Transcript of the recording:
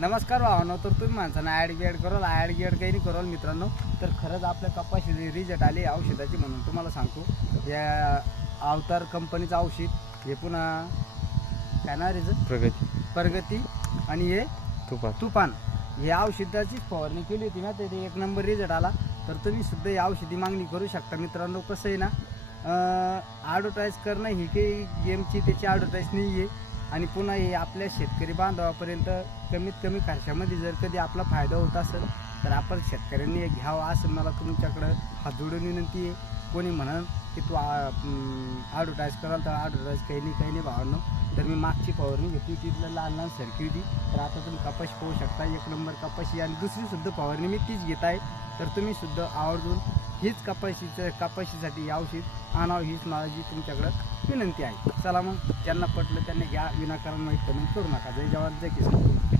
नमस्कार भावांनो, तर तुम्ही माणसांना ॲड कराल काही नाही कराल मित्रांनो. तर खरंच आपल्या कपाशी रिजल्ट आले औषधाची म्हणून तुम्हाला सांगतो. या अवतार कंपनीचं औषध हे पुन्हा काय ना रिझल्ट प्रगती आणि हे तुफान हे औषधाची फवारणी केली होती ना, ते एक नंबर रिझल्ट आला. तर तुम्ही सुद्धा या औषधी मागणी करू शकता मित्रांनो. कसं आहे ना, ॲडव्हर्टाईज करणं ही काही गेमची त्याची ॲडव्हर्टाईज नाही आहे. आणि पुन्हा हे आपल्या शेतकरी बांधवापर्यंत कमीत कमी खर्चामध्ये जर कधी आपला फायदा होत असेल तर आपण शेतकऱ्यांनी हे घ्यावं असं मला तुमच्याकडं हात जोडून विनंती आहे. कोणी म्हणन की तू ॲडव्हर्टाईज कराल तर ॲडव्हर्टाईज काही नाही भावांनो. तर मी मागची फवारणी घेतली तिथलं लहान सरकी होती. तर आता तुम्ही कपाशी पाहू शकता, एक नंबर कपाशी. आणि दुसरीसुद्धा फवारणी मी तीच घेत आहे. तर तुम्ही सुद्धा आवर्जून हीच कपाशीसाठी औषध आणावं हीच माझी तुमच्याकडं विनंती आहे. चला मग, ज्यांना पटलं त्यांनी घ्या, विनाकारण माहीत कमेंट करू नका. जय जवान जय किसान.